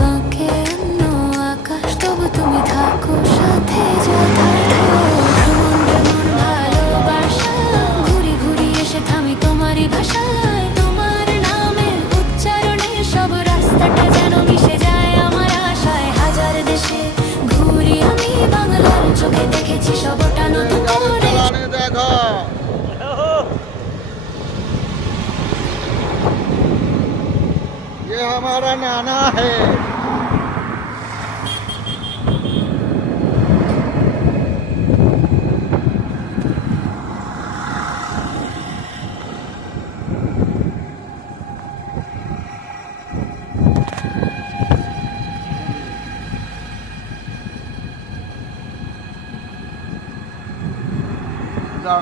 বাঁকে অন্য আকাশ, তবু তুমি থাকো সাথে যথার্থ। ভ্রমণ ভ্রমণ ভালোবাসা, ঘুরি ঘুরি এসে থামি তোমারই ভাষায়। তোমার নামের উচ্চারণে সব রাস্তাটা যেন মিশে যায় আমার আশায়। হাজার দেশে ঘুরি আমি, বাংলার চোখে দেখেছি সবটা নতুন করে। দেখো ये हमारा नाना है। The